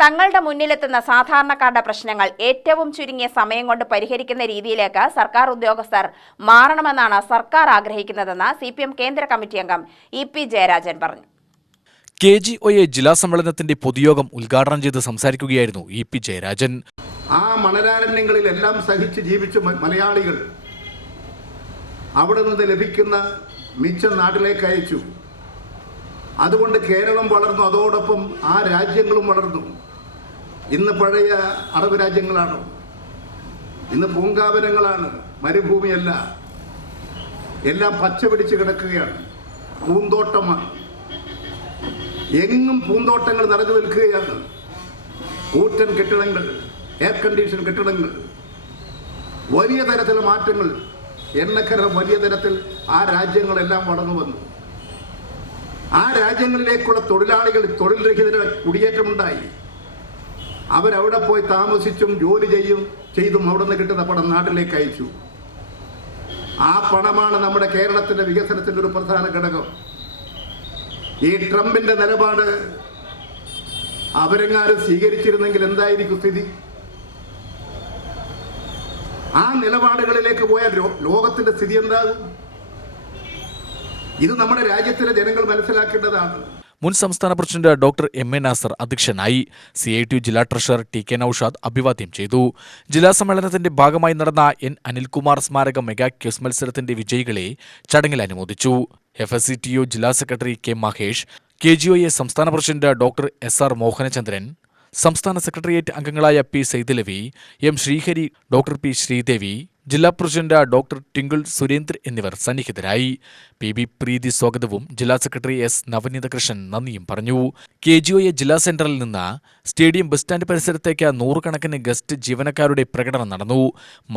തങ്ങളുടെ മുന്നിലെത്തുന്ന സാധാരണക്കാരുടെ പ്രശ്നങ്ങൾ ഏറ്റവും ചുരുങ്ങിയ സമയം കൊണ്ട് പരിഹരിക്കുന്ന രീതിയിലേക്ക് സർക്കാർ ഉദ്യോഗസ്ഥർ മാറണമെന്നാണ് സർക്കാർ ആഗ്രഹിക്കുന്നതെന്ന് CPM കേന്ദ്ര കമ്മിറ്റി അംഗം EP ജയരാജൻ പറഞ്ഞു. KGOA ജില്ലാ സമ്മേളനത്തിന്റെ പൊതുയോഗം ഉദ്ഘാടനം ചെയ്ത് സംസാരിക്കുകയായിരുന്നു EP ജയരാജൻ. ആ മണലാരണ്യങ്ങളിലെല്ലാം സഹിച്ച് ജീവിച്ച മലയാളികൾ അവിടെ നിന്ന് ലഭിക്കുന്ന മിച്ചം നാട്ടിലേക്ക് അയച്ചു. അതുകൊണ്ട് കേരളം വളർന്നു, അതോടൊപ്പം ആ രാജ്യങ്ങളും വളർന്നു. ഇന്ന് പഴയ അറബ് രാജ്യങ്ങളാണ്, ഇന്ന് പൂങ്കാവനങ്ങളാണ്, മരുഭൂമിയല്ല, എല്ലാം പച്ച പിടിച്ച് കിടക്കുകയാണ്, പൂന്തോട്ടമാണ്. എങ്ങും പൂന്തോട്ടങ്ങൾ നിറഞ്ഞു നിൽക്കുകയാണ്. കൂറ്റൻ കെട്ടിടങ്ങൾ, എയർ കണ്ടീഷൻ കെട്ടിടങ്ങൾ, വലിയ തരത്തിലുള്ള മാറ്റങ്ങൾ, എണ്ണക്കര വലിയ തരത്തിൽ ആ രാജ്യങ്ങളെല്ലാം വളർന്നു വന്നു. ആ രാജ്യങ്ങളിലേക്കുള്ള തൊഴിലാളികൾ തൊഴിൽ രഹിതരുടെ കുടിയേറ്റമുണ്ടായി. അവരവിടെ പോയി താമസിച്ചും ജോലി ചെയ്തും അവിടെ നിന്ന് കിട്ടുന്ന പണം നാട്ടിലേക്ക് അയച്ചു. ആ പണമാണ് നമ്മുടെ കേരളത്തിൻ്റെ വികസനത്തിൻ്റെ ഒരു പ്രധാന ഘടകം. ഈ ട്രംപിൻ്റെ നിലപാട് അവരെങ്ങാനും സ്വീകരിച്ചിരുന്നെങ്കിൽ എന്തായിരിക്കും സ്ഥിതി? ആ നിലപാടുകളിലേക്ക് പോയാൽ ലോകത്തിൻ്റെ സ്ഥിതി എന്താകും? ഇത് നമ്മുടെ രാജ്യത്തിലെ ജനങ്ങൾ മനസ്സിലാക്കേണ്ടതാണ്. മുൻ സംസ്ഥാന പ്രസിഡന്റ് ഡോക്ടർ MA നാസർ അധ്യക്ഷനായി. CITU ജില്ലാ ട്രഷറർ TK നൌഷാദ് അഭിവാദ്യം ചെയ്തു. ജില്ലാ സമ്മേളനത്തിന്റെ ഭാഗമായി നടന്ന N അനിൽകുമാർ സ്മാരക മെഗാ ക്വിസ് മത്സരത്തിന്റെ വിജയികളെ ചടങ്ങിൽ അനുമോദിച്ചു. FSCTU ജില്ലാ സെക്രട്ടറി K മഹേഷ്, KGOA സംസ്ഥാന പ്രസിഡന്റ് ഡോക്ടർ SR മോഹനചന്ദ്രൻ, സംസ്ഥാന സെക്രട്ടേറിയറ്റ് അംഗങ്ങളായ P Saithalavi, M Sreehari, doctor P Sreedevi, ജില്ലാ പ്രസിഡന്റ് ഡോക്ടർ ടിങ്കിൾ സുരേന്ദ്ര എന്നിവർ സന്നിഹിതരായി. PB പ്രീതി സ്വാഗതവും ജില്ലാ സെക്രട്ടറി S നവനീതകൃഷ്ണൻ നന്ദിയും പറഞ്ഞു. KGOA ജില്ലാ സെന്ററിൽ നിന്ന് സ്റ്റേഡിയം ബസ് സ്റ്റാൻഡ് പരിസരത്തേക്ക് നൂറുകണക്കിന് ഗസ്റ്റ് ജീവനക്കാരുടെ പ്രകടനം നടന്നു.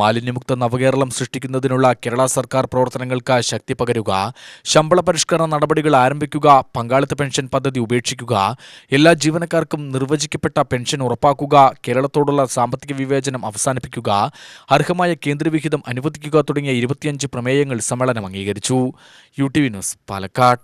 മാലിന്യമുക്ത നവകേരളം സൃഷ്ടിക്കുന്നതിനുള്ള കേരള സർക്കാർ പ്രവർത്തനങ്ങൾക്ക് ശക്തി പകരുക, ശമ്പള പരിഷ്കരണ നടപടികൾ ആരംഭിക്കുക, പങ്കാളിത്ത പെൻഷൻ പദ്ധതി ഉപേക്ഷിക്കുക, എല്ലാ ജീവനക്കാർക്കും നിർവചിക്കപ്പെട്ട പെൻഷൻ ഉറപ്പാക്കുക, കേരളത്തോടുള്ള സാമ്പത്തിക വിവേചനം അവസാനിപ്പിക്കുക, അർഹമായ കേന്ദ്രവിഹിതം അനുവദിക്കുക തുടങ്ങിയ 25 പ്രമേയങ്ങൾ സമ്മേളനം അംഗീകരിച്ചു. UTV news, Palakkad.